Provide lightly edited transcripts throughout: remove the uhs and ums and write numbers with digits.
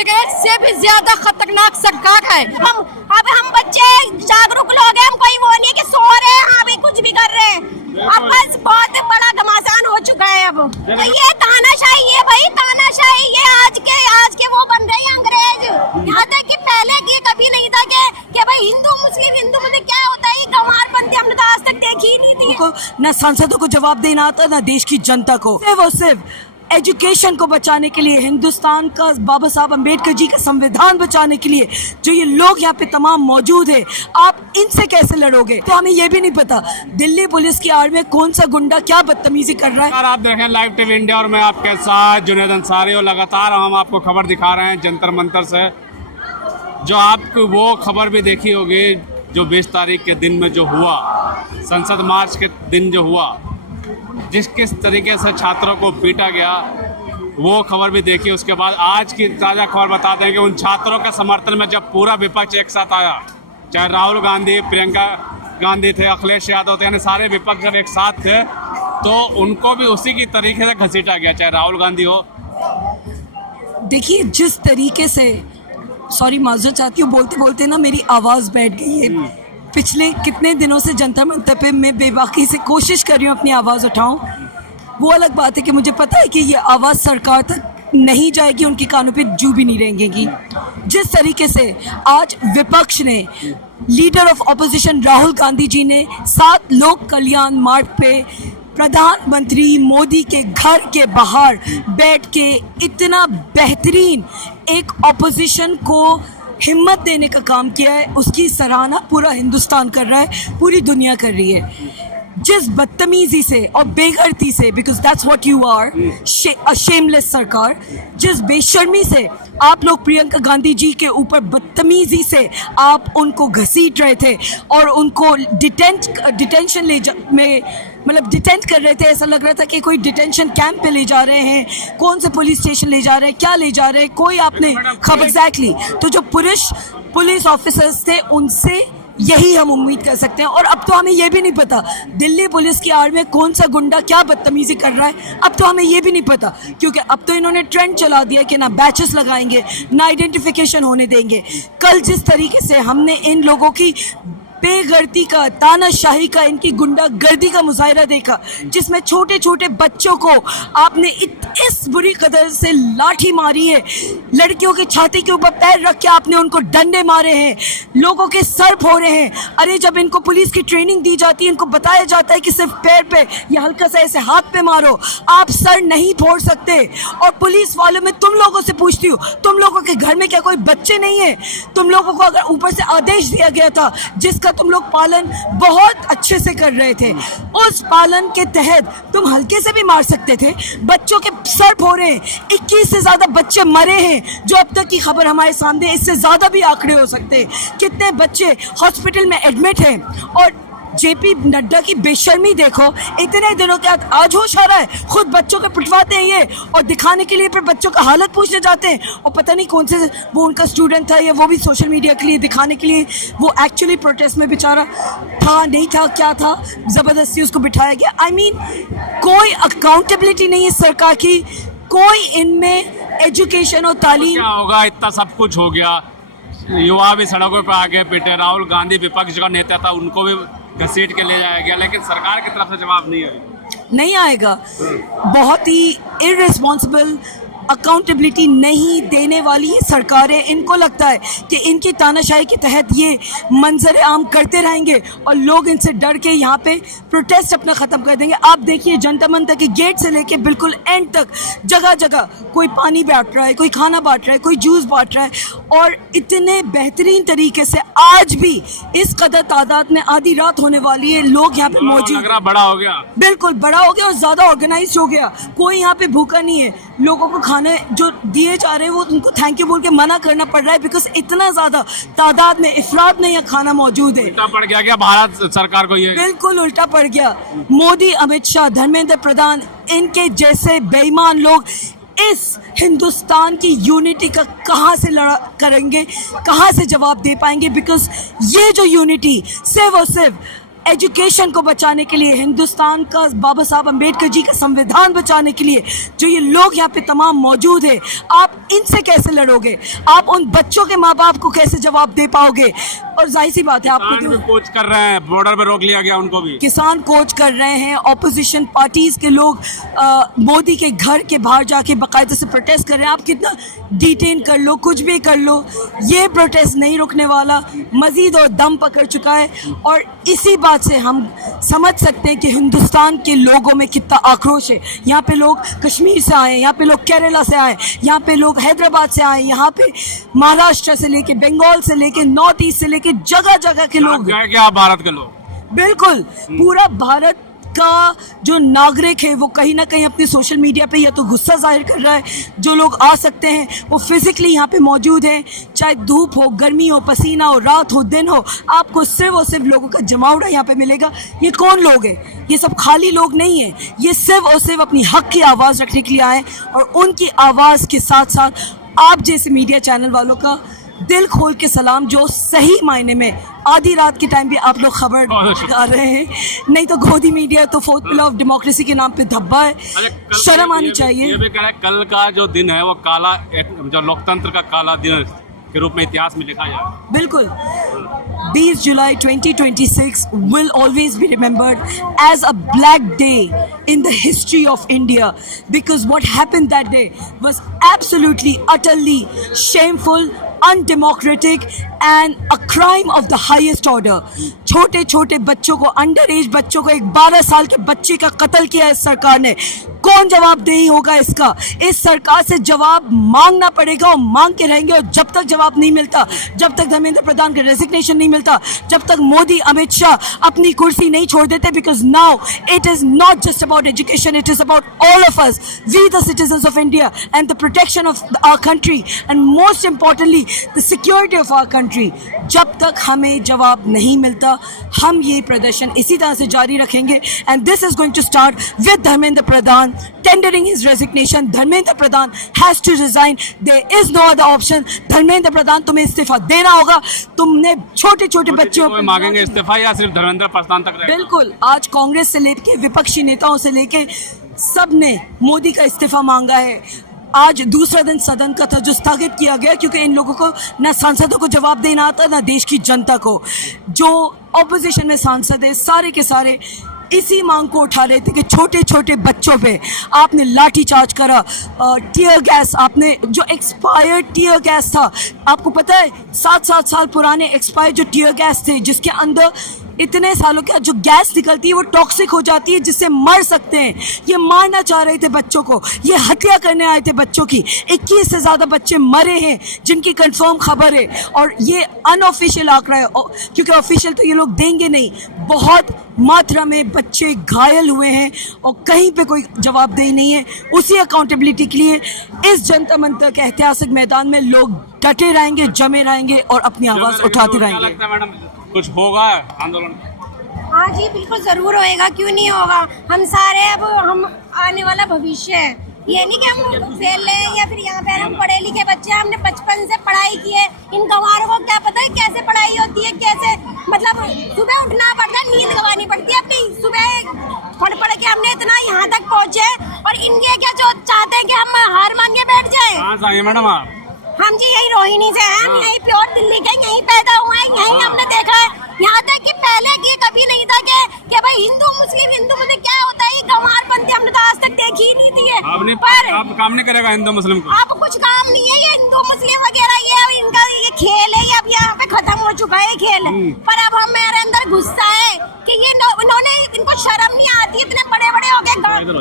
Cricket से भी ज्यादा खतरनाक सरकार है। हम बच्चे जागरूक लोग हैं, हम कोई वो नहीं कि सो रहे हैं, हाँ भी कुछ भी कर रहे हैं। अब बस बहुत बड़ा घमासान हो चुका है। अब तो ये तानाशाही है भाई, तानाशाही ये आज के वो बन रहे हैं अंग्रेज। यहाँ तक कि पहले की कभी नहीं था कि भाई हिंदू मुस्लिम क्या होता है, गंवारपंथी हमने तो आज तक देखी ही नहीं थी। न सांसदों को जवाब देना आता, न देश की जनता को। वो सिर्फ एजुकेशन को बचाने के लिए, हिंदुस्तान का बाबा साहब अम्बेडकर जी का संविधान बचाने के लिए जो ये लोग यहाँ पे तमाम मौजूद है, आप इनसे कैसे लड़ोगे? तो हमें ये भी नहीं पता दिल्ली पुलिस की आड़ में कौन सा गुंडा क्या बदतमीजी कर रहा है। आप देखें लाइव टीवी इंडिया और मैं आपके साथ जुनैद अंसारी, और लगातार हम आपको खबर दिखा रहे हैं जंतर मंतर से। जो आपको वो खबर भी देखी होगी जो 20 तारीख के दिन में जो हुआ, संसद मार्च के दिन जो हुआ, किस तरीके से छात्रों को पीटा गया, वो खबर भी देखी। उसके बाद आज की ताज़ा खबर बताते हैं कि उन छात्रों के समर्थन में जब पूरा विपक्ष एक साथ आया, चाहे राहुल गांधी, प्रियंका गांधी थे, अखिलेश यादव थे, यानी सारे विपक्ष जब एक साथ थे तो उनको भी उसी की तरीके से घसीटा गया, चाहे राहुल गांधी हो। देखिए जिस तरीके से, सॉरी माजूर चाहती हूँ, बोलते बोलते ना मेरी आवाज़ बैठ गई है। पिछले कितने दिनों से जंतर मंतर पे मैं बेबाकी से कोशिश कर रही हूँ अपनी आवाज़ उठाऊं। वो अलग बात है कि मुझे पता है कि ये आवाज़ सरकार तक नहीं जाएगी, उनके कानों पे जू भी नहीं रहेंगी। जिस तरीके से आज विपक्ष ने, leader of opposition Rahul Gandhi ji ने 7 लोक कल्याण मार्ग पे प्रधानमंत्री मोदी के घर के बाहर बैठ के इतना बेहतरीन एक ऑपोजिशन को हिम्मत देने का काम किया है, उसकी सराहना पूरा हिंदुस्तान कर रहा है, पूरी दुनिया कर रही है। जिस बदतमीजी से और बेगर्ती से, because that's what you are, a shameless सरकार, जिस बेशर्मी से आप लोग प्रियंका गांधी जी के ऊपर बदतमीजी से आप उनको घसीट रहे थे और उनको डिटेंशन में मतलब डिटेंट कर रहे थे। ऐसा लग रहा था कि कोई डिटेंशन कैंप पे ले जा रहे हैं, कौन से पुलिस स्टेशन ले जा रहे हैं, क्या ले जा रहे हैं, कोई आपने खबर। एग्जैक्टली, तो जो पुलिस ऑफिसर्स थे उनसे यही हम उम्मीद कर सकते हैं। और अब तो हमें यह भी नहीं पता दिल्ली पुलिस की आड़ में कौन सा गुंडा क्या बदतमीजी कर रहा है, अब तो हमें यह भी नहीं पता, क्योंकि अब तो इन्होंने ट्रेंड चला दिया कि ना बैचेस लगाएंगे, ना आइडेंटिफिकेशन होने देंगे। कल जिस तरीके से हमने इन लोगों की बेगर्ती का, तानाशाही का, इनकी गुंडागर्दी का मुजाहिरा देखा, जिसमें छोटे छोटे बच्चों को आपने इस बुरी कदर से लाठी मारी है, लड़कियों की छाती के ऊपर पैर रख के आपने उनको डंडे मारे हैं, लोगों के सर फोड़े हैं। अरे जब इनको पुलिस की ट्रेनिंग दी जाती है, इनको बताया जाता है कि सिर्फ पैर पे या हल्का सा ऐसे हाथ पे मारो, आप सर नहीं फोड़ सकते। और पुलिस वालों में तुम लोगों से पूछती हूँ, तुम लोगों के घर में क्या कोई बच्चे नहीं है? तुम लोगों को अगर ऊपर से आदेश दिया गया था जिसका तुम लोग पालन बहुत अच्छे से कर रहे थे, उस पालन के तहत तुम हल्के से भी मार सकते थे। बच्चों के सर फोड़े, 21 से ज्यादा बच्चे मरे हैं जो अब तक की खबर हमारे सामने, इससे ज्यादा भी आंकड़े हो सकते हैं। कितने बच्चे हॉस्पिटल में एडमिट हैं। और जेपी नड्डा की बेशर्मी देखो, इतने दिनों के बाद आज होश आ रहा है, खुद बच्चों के पिटवाते हैं ये, और दिखाने के लिए फिर बच्चों का हालत पूछने जाते हैं। और पता नहीं कौन से वो उनका स्टूडेंट था, या वो भी सोशल मीडिया के लिए दिखाने के लिए, वो एक्चुअली प्रोटेस्ट में बेचारा था नहीं था, क्या था, ज़बरदस्ती उसको बिठाया गया। आई मीन कोई अकाउंटेबिलिटी नहीं है सरकार की, कोई इनमें एजुकेशन और तालीम। क्या होगा, इतना सब कुछ हो गया, युवा भी सड़कों पर आगे पिटे, राहुल गांधी विपक्ष का नेता था, उनको भी घसीट के ले जाया गया, लेकिन सरकार की तरफ से जवाब नहीं आएगा। बहुत ही इररिस्पॉन्सिबल, अकाउंटेबिलिटी नहीं देने वाली सरकारें, इनको लगता है कि इनकी तानाशाही के तहत ये मंजर आम करते रहेंगे और लोग इनसे डर के यहाँ पे प्रोटेस्ट अपना ख़त्म कर देंगे। आप देखिए जनता मंतर के गेट से लेके बिल्कुल एंड तक जगह जगह कोई पानी बांट रहा है, कोई खाना बांट रहा है, कोई जूस बांट रहा है, और इतने बेहतरीन तरीके से आज भी इस कदर तादाद में आधी रात होने वाली है, लोग यहाँ पे मौजूद। लग रहा बड़ा हो गया, बिल्कुल बड़ा हो गया और ज़्यादा ऑर्गेनाइज हो गया। कोई यहाँ पे भूखा नहीं है, लोगों को खाने जो दिए जा रहे हैं वो उनको थैंक यू बोल के मना करना पड़ रहा है, बिकॉज इतना ज़्यादा तादाद में इफराद में यह खाना मौजूद है। उल्टा पड़ गया क्या भारत सरकार को? ये बिल्कुल उल्टा पड़ गया। मोदी, अमित शाह, धर्मेंद्र प्रधान, इनके जैसे बेईमान लोग इस हिंदुस्तान की यूनिटी का कहाँ से लड़ा करेंगे, कहाँ से जवाब दे पाएंगे? बिकॉज ये जो यूनिटी सिर्फ और सिर्फ एजुकेशन को बचाने के लिए, हिंदुस्तान का बाबा साहब अम्बेडकर जी का संविधान बचाने के लिए जो ये लोग यहाँ पे तमाम मौजूद हैं, आप इनसे कैसे लड़ोगे? आप उन बच्चों के माँ बाप को कैसे जवाब दे पाओगे? और जाहिर सी बात है, आपको कोच कर रहे हैं, बॉर्डर पे रोक लिया गया उनको भी। किसान कोच कर रहे हैं, ऑपोजिशन पार्टीज के लोग मोदी के घर के बाहर जाके बाकायदे से प्रोटेस्ट कर रहे हैं। आप कितना डिटेन कर लो, कुछ भी कर लो, ये प्रोटेस्ट नहीं रुकने वाला, मजीद और दम पकड़ चुका है। और इसी बात से हम समझ सकते हैं कि हिंदुस्तान के लोगों में कितना आक्रोश है। यहाँ पे लोग कश्मीर से आए, यहाँ पे लोग केरला से आए, यहाँ पे लोग हैदराबाद से आए, यहाँ पे महाराष्ट्र से लेके, बंगाल से लेके, नॉर्थ ईस्ट से लेके जगह जगह के लोग गए क्या भारत के लोग? बिल्कुल, पूरा भारत का जो नागरिक है वो कहीं ना कहीं अपने सोशल मीडिया पे या तो गुस्सा जाहिर कर रहा है। जो लोग आ सकते हैं वो फिजिकली यहाँ पे मौजूद हैं, चाहे धूप हो, गर्मी हो, पसीना हो, रात हो, दिन हो, आपको सिर्फ और सिर्फ लोगों का जमावड़ा यहाँ पे मिलेगा। ये कौन लोग हैं? ये सब खाली लोग नहीं हैं, ये सिर्फ और सिर्फ अपनी हक की आवाज़ रखने के लिए आए। और उनकी आवाज़ के साथ साथ आप जैसे मीडिया चैनल वालों का दिल खोल के सलाम, जो सही मायने में आधी रात के टाइम भी आप लोग खबर आ रहे हैं। नहीं तो गोदी मीडिया तो फोर्थ पिलर ऑफ डेमोक्रेसी के नाम पे धब्बा है, शर्म आनी चाहिए। ये भी कह रहा है कल का जो दिन है वो काला, जो लोकतंत्र का काला दिन के रूप में इतिहास में लिखा जाए। बिल्कुल, 20 जुलाई 2026 will always be remembered as a black day in the history of India, because what happened that day was absolutely, utterly shameful, undemocratic and a crime of the highest order. छोटे छोटे बच्चों को, अंडर एज बच्चों को, एक 12 साल के बच्चे का कत्ल किया है सरकार ने। कौन जवाबदेही होगा इसका? इस सरकार से जवाब मांगना पड़ेगा और मांग के रहेंगे। और जब तक जवाब नहीं मिलता, जब तक धर्मेंद्र प्रधान का रेजिग्नेशन नहीं मिलता, जब तक मोदी अमित शाह अपनी कुर्सी नहीं छोड़ देते, because now it is not just about education, it is about all of us, we the citizens of India and the protection of our country and most importantly the security of our country. जब तक हमें जवाब नहीं मिलता, हम ये प्रदर्शन इसी तरह से जारी रखेंगे। And this is going to start with Dharmendra Pradhan tendering his resignation. Dharmendra Pradhan has to resign. There is no other option. Dharmendra Pradhan, तुम्हें इस्तीफा देना होगा। तुमने छोटे छोटे बच्चों को मांगेंगे इस्तीफा या सिर्फ धर्मेंद्र प्रधान तक रहेगा? बिल्कुल, आज कांग्रेस से लेके विपक्षी नेताओं से लेके सब ने मोदी का इस्तीफा मांगा है। आज दूसरा दिन सदन का था जो स्थगित किया गया, क्योंकि इन लोगों को ना सांसदों को जवाब देना आता, ना देश की जनता को। जो ऑपोजिशन में सांसद है, सारे के सारे इसी मांग को उठा रहे थे कि छोटे छोटे बच्चों पे आपने लाठी चार्ज करा, टीयर गैस, आपने जो एक्सपायर्ड टीयर गैस था, आपको पता है 7-7 साल पुराने एक्सपायर्ड जो टीयर गैस थे, जिसके अंदर इतने सालों के जो गैस निकलती है वो टॉक्सिक हो जाती है, जिससे मर सकते हैं। ये मारना चाह रहे थे बच्चों को, ये हत्या करने आए थे बच्चों की। 21 से ज़्यादा बच्चे मरे हैं जिनकी कंफर्म खबर है, और ये अनऑफिशियल आंकड़ा है, क्योंकि ऑफिशियल तो ये लोग देंगे नहीं। बहुत मात्रा में बच्चे घायल हुए हैं और कहीं पे कोई जवाबदेही नहीं है। उसी अकाउंटेबिलिटी के लिए इस जनता मंतर के ऐतिहासिक मैदान में लोग डटे रहेंगे, जमे रहेंगे और अपनी आवाज़ उठाते रहेंगे। लगता है मैडम कुछ होगा आंदोलन? हाँ जी, बिल्कुल जरूर होएगा, क्यों नहीं होगा। हम सारे अब हम आने वाला भविष्य है, ये नहीं कि हम फेल रहे हैं या फिर यहाँ पे हम पढ़े लिखे बच्चे, हमने बचपन से पढ़ाई की है। इन गंवारों को क्या पता है कैसे पढ़ाई होती है, कैसे मतलब सुबह उठना पड़ता है, नींद गंवानी पड़ती है अपनी। सुबह पढ़ के हमने इतना यहाँ तक पहुँचे, और इनके क्या जो चाहते हैं कि हम हार मान के बैठ जाए। कहाँ से आई मैडम आप? हम जी यही रोहिणी से हैं, हम यही प्योर दिल्ली के, यहीं पैदा हुए हैं, यहीं हमने देखा है। यहाँ तक कि पहले की कभी नहीं था कि भाई हिंदू मुस्लिम क्या होता है, गंवारपंथी हमने तो आज तक देखी ही नहीं थी है। पर आप काम नहीं करेगा हिंदू मुस्लिम को? अब कुछ काम नहीं है, ये हिंदू मुस्लिम वगैरह ये इनका ये खेल है, ये अब यहाँ पे खत्म हो चुका है खेल। पर अब हमारे अंदर गुस्सा है कि ये इन्होंने, इनको शर्म नहीं आती, इतने बड़े बड़े हो गए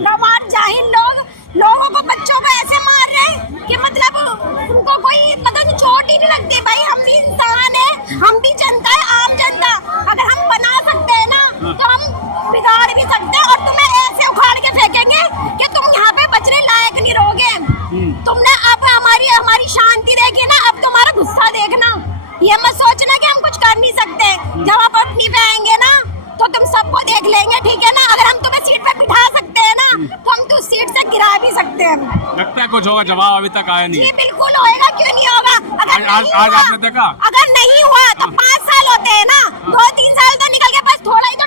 गंवार जाहिल लोगों को, बच्चों को ऐसे मार रहे हैं कि मतलब उनको कोई मतलब चोट ही नहीं लगती। भाई हम भी इंसान है, हम भी जनता है, आम जनता। अगर हम बना सकते हैं ना तो हम बिगाड़ भी सकते हैं, और तुम्हें ऐसे उखाड़ के फेंकेंगे कि तुम यहाँ पे बचने लायक नहीं रहोगे। तुमने अब हमारी शांति देखी ना, अब तुम्हारा गुस्सा देखना। ये मत सोचना कि हम कुछ कर नहीं सकते। जब आप अपनी पे आएंगे ना तो तुम सबको देख लेंगे, ठीक है ना। अगर हम तुम्हें सीट पे बिठा सकते हैं ना तो हम तो सीट से गिरा भी सकते हैं। लगता है कुछ होगा, जवाब अभी तक आया नहीं। ये बिल्कुल होएगा, क्यों नहीं होगा। आज आपने देखा, अगर नहीं हुआ तो 5 साल होते हैं ना, 2-3 साल तो निकल के बस थोड़ा ही तो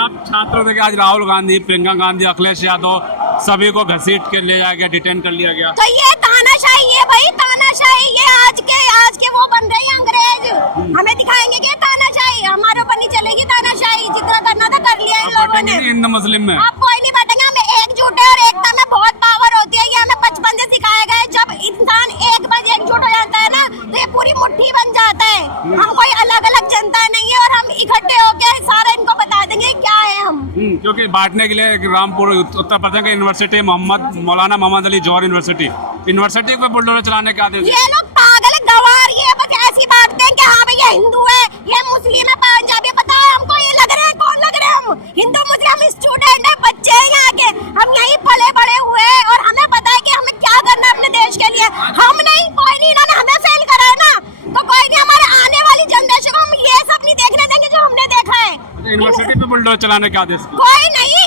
आप छात्रों थे कि आज राहुल गांधी, प्रियंका गांधी, अखिलेश यादव सभी को घसीट के ले जाया गया, डिटेन कर लिया गया। तो ये तानाशाही है भाई, तानाशाही। ये आज के वो बन रहे हैं अंग्रेज। हमें दिखाएंगे कि तानाशाही हमारे ऊपर नहीं चलेगी। तानाशाही जितना करना था कर लिया इन लोगों ने। हिंदू मुस्लिम में आप कोई नहीं बांटेंगे। हमें एकजुट है और एकता में बहुत पावर होती है। ये हमें बचपन से सिखाया गया है। जब इंसान एक बार एकजुट हो जाता है ना तो ये पूरी मुट्ठी बन जाता है। हम कोई अलग अलग जनता नहीं है और हम इकट्ठे होकर सारा इनको बता देंगे क्या है हम। क्योंकि बांटने के लिए रामपुर उत्तर प्रदेश की यूनिवर्सिटी मौलाना मोहम्मद अली जौहर यूनिवर्सिटी को बुलडोजर चलाने का आदेश। ये लोग पागल है, गंवार। ये बस ऐसी बांटते हैं कि हाँ भाई ये हिंदू है, ये मुस्लिम है, पंजाबी। पता है हमको ये लग रहे हैं कौन लग रहे हैं? हम हिंदू मुस्लिम स्टूडेंट है, बच्चे हैं यहाँ के। हम यहीं पले बड़े हुए हैं और हमें पता है कि हमें क्या करना है अपने देश के लिए। हम नहीं, कोई नहीं। इन्होंने हमें फेल करा है ना, तो कोई नहीं। हमारे आने वाली जनरेशन को हम ये सब नहीं देखने देंगे जो हमने देखा है। यूनिवर्सिटी पे बुलडोजर चलाने का आदेश। कोई नहीं,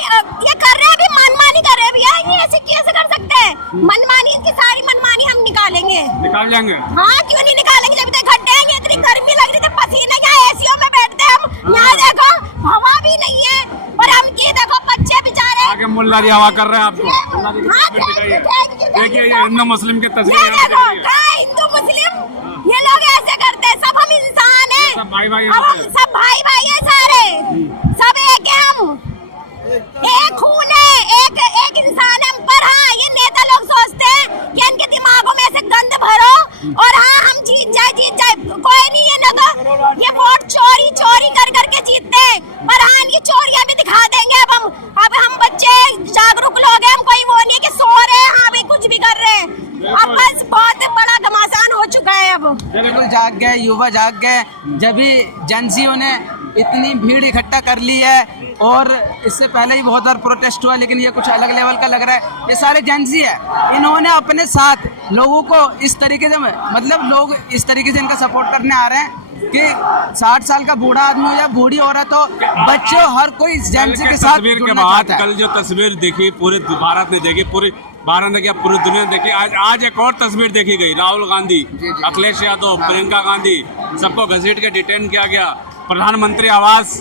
ये कर रहे हैं अभी, मनमानी कर रहे हैं भैया। ये ऐसे कैसे कर सकते हैं? मनमानी, इनकी सारी मनमानी हम निकालेंगे। निकाल जाएंगे? हाँ, क्यों नहीं निकालेंगे? जब तक इकट्ठे हैं, इतनी गर्मी लग रही थी, पसीने यहाँ एसीओ में बैठते हैं हम। यहाँ देखो हवा भी नहीं है और हम ये देखो बच्चे बेचारे आगे मुल्ला जी हवा कर रहे हैं आपको। हाँ, देखिए ये हिंदू मुस्लिम के ये तस्वीर देखो हिंदू मुस्लिम, ये लोग ऐसे करते हैं। सब हम इंसान हैं, सब भाई भाई अब हम सब भाई भाई हैं सारे, सब एक है। हम एक खून है, एक इंसान है हम पर। हाँ, ये नेता लोग सोचते हैं कि इनके दिमागों में ऐसे गंद भरो और हाँ हम जीत जाए। कोई नहीं है ना, तो ये वोट चोरी कर करके जीतते हैं। पर हाँ, इनकी चोरियां भी दिखा देंगे। अब हम बच्चे जागरूक लोग हैं। हम कोई वो नहीं है कि सो रहे हैं, हाँ भाई कुछ भी कर रहे हैं। अब बस बहुत बड़ा घमासान हो चुका है। अब बिल्कुल जाग गए, युवा जाग गए। जब भी एजेंसियों ने इतनी भीड़ इकट्ठा कर ली है और इससे पहले ही बहुत बार प्रोटेस्ट हुआ, लेकिन ये कुछ अलग लेवल का लग रहा है। ये सारे एजेंसी है, इन्होंने अपने साथ लोगों को इस तरीके से, मतलब लोग इस तरीके से इनका सपोर्ट करने आ रहे हैं कि 60 साल का बूढ़ा आदमी हो या बूढ़ी औरत हो, बच्चे हो, हर कोई इस एजेंसी के साथ जुड़ना चाहता है। कल जो तस्वीर देखी पूरे भारत ने देखी, पूरी भारत ने क्या पूरी दुनिया ने देखी। आज एक और तस्वीर देखी गई। राहुल गांधी, अखिलेश यादव, प्रियंका गांधी सबको घसीट के डिटेन किया गया। प्रधानमंत्री आवास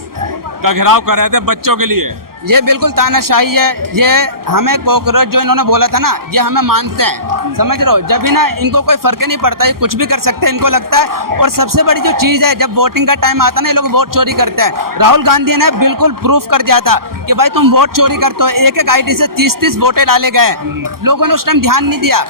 का घेराव कर रहे थे बच्चों के लिए। ये बिल्कुल तानाशाही है। ये हमें कॉकरोच जो इन्होंने बोला था ना, ये हमें मानते हैं, समझ रहे हो। जब भी ना इनको कोई फर्क ही नहीं पड़ता, ये कुछ भी कर सकते हैं इनको लगता है। और सबसे बड़ी जो चीज़ है, जब वोटिंग का टाइम आता है ना, ये लोग वोट चोरी करते हैं। राहुल गांधी ने बिल्कुल प्रूफ कर दिया था कि भाई तुम वोट चोरी करते हो। एक आईडी से 30-30 वोटें डाले गए, लोगों ने उस टाइम ध्यान नहीं दिया।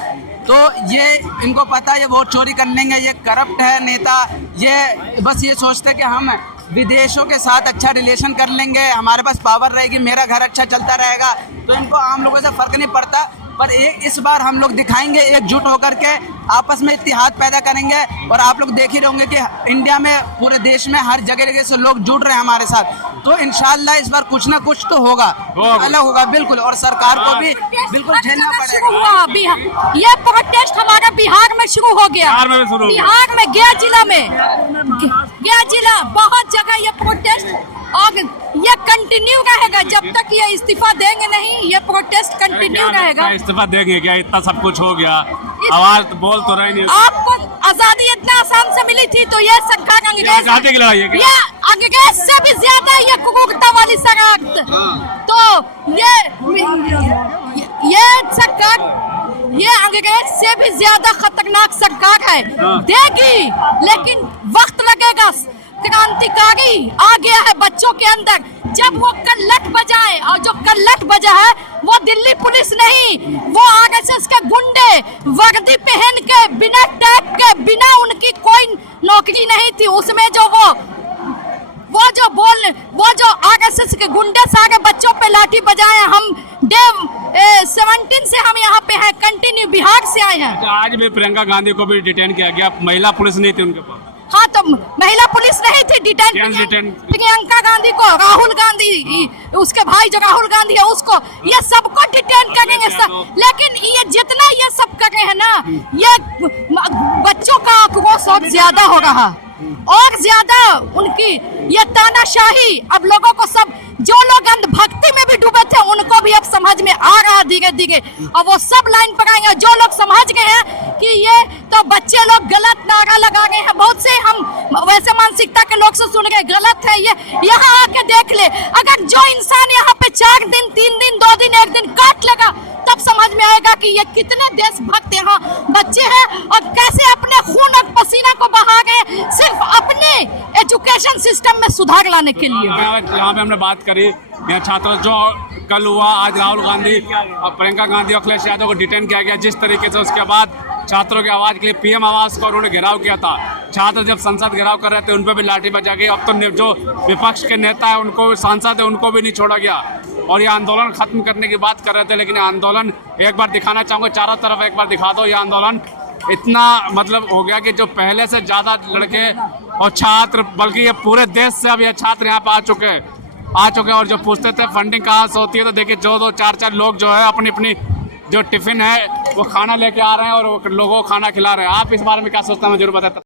तो ये इनको पता है ये वोट चोरी कर लेंगे, ये करप्ट है नेता। ये बस ये सोचते हैं कि हम विदेशों के साथ अच्छा रिलेशन कर लेंगे, हमारे पास पावर रहेगी, मेरा घर अच्छा चलता रहेगा। तो इनको आम लोगों से फर्क नहीं पड़ता। पर इस बार हम लोग दिखाएंगे एकजुट होकर के, आपस में इत्तेहाद पैदा करेंगे। और आप लोग देख ही रहोगे कि इंडिया में, पूरे देश में हर जगह से लोग जुड़ रहे हैं हमारे साथ। तो इंशाल्लाह इस बार कुछ ना कुछ तो होगा, अलग होगा बिल्कुल। और सरकार को भी बिल्कुल झेलना पड़ेगा। ये प्रोटेस्ट हमारे बिहार में शुरू हो गया। बिहार में गया जिला बहुत जगह ये प्रोटेस्ट, और ये कंटिन्यू रहेगा जब तक ये इस्तीफा देंगे नहीं। ये प्रोटेस्ट कंटिन्यू रहेगा। इस्तीफा देंगे क्या? इतना सब कुछ हो गया, आवाज तो बोल तो रही नहीं। आपको आजादी इतना आसान से मिली थी, तो ये सरकार आजादी की लड़ाई है क्या? ये अंग्रेज से भी ज्यादा ये क्रूरता वाली शरारत। तो ये सरकार, ये अंग्रेज से भी ज्यादा खतरनाक सरकार है। देगी, लेकिन वक्त लगेगा। क्रांतिकारी आ गया है बच्चों के अंदर। जब वो कल्लट बजाए, और जो कल्लट बजा है वो दिल्ली पुलिस नहीं, वो आरएसएस के गुंडे वर्दी पहन के, बिना टैग के, बिना उनकी कोई नौकरी नहीं थी उसमें, जो वो जो आरएसएस के गुंडे सारे बच्चों पे लाठी बजाए। हम डे 17 से हम यहाँ पे हैं, कंटिन्यू बिहार से आए हैं। आज भी प्रियंका गांधी को भी डिटेन किया गया, महिला पुलिस नहीं थी उनके पास। हाँ, तो महिला पुलिस नहीं थी डिटेन। प्रियंका गांधी को, राहुल गांधी, उसके भाई जो राहुल गांधी है उसको, ये सबको डिटेन करेंगे लेकिन ये जितना ये सब कर रहे हैं ना, ये बच्चों का आक्रोश और ज्यादा हो रहा, और ज्यादा उनकी ये तानाशाही। अब लोगों को सब, जो लोग अंधभक्ति में भी डूबे थे, उनको भी अब समझ में आ रहा धीरे धीरे। अब वो सब लाइन पर आएंगे। जो लोग समझ गए हैं कि ये तो बच्चे लोग गलत नारा लगा रहे हैं, बहुत से हम वैसे मानसिकता के लोग से सुन रहे, गलत बात है ये यहाँ आके देख ले। अगर जो इंसान यहाँ पे 4 दिन 3 दिन 2 दिन 1 दिन काट लेगा तब समझ में आएगा कि ये कितने देशभक्त यहाँ बच्चे हैं और कैसे अपने खून और पसीना को बहा गए सिर्फ अपने एजुकेशन सिस्टम में सुधार लाने के लिए। यहाँ पे हमने बात करी यहाँ छात्र जो कल हुआ, आज राहुल गांधी और प्रियंका गांधी और अखिलेश यादव को डिटेन किया गया जिस तरीके से, उसके बाद छात्रों की आवाज के लिए पीएम आवास का उन्होंने घेराव किया था। छात्र जब संसद घेराव कर रहे थे उन पर भी लाठी बजा गई। अब तो जो विपक्ष के नेता है उनको, सांसद है, उनको भी नहीं छोड़ा गया और ये आंदोलन खत्म करने की बात कर रहे थे। लेकिन आंदोलन एक बार दिखाना चाहूँगा, चारों तरफ एक बार दिखा दो। ये आंदोलन इतना मतलब हो गया कि जो पहले से ज़्यादा लड़के और छात्र, बल्कि ये पूरे देश से अब ये छात्र यहाँ पर आ चुके और जो पूछते थे फंडिंग कहाँ से होती है, तो देखिए 2-2 4-4 लोग जो है अपनी अपनी जो टिफिन है वो खाना लेके आ रहे हैं और लोगों को खाना खिला रहे हैं। आप इस बारे में क्या सोचते हैं, जरूर बताते।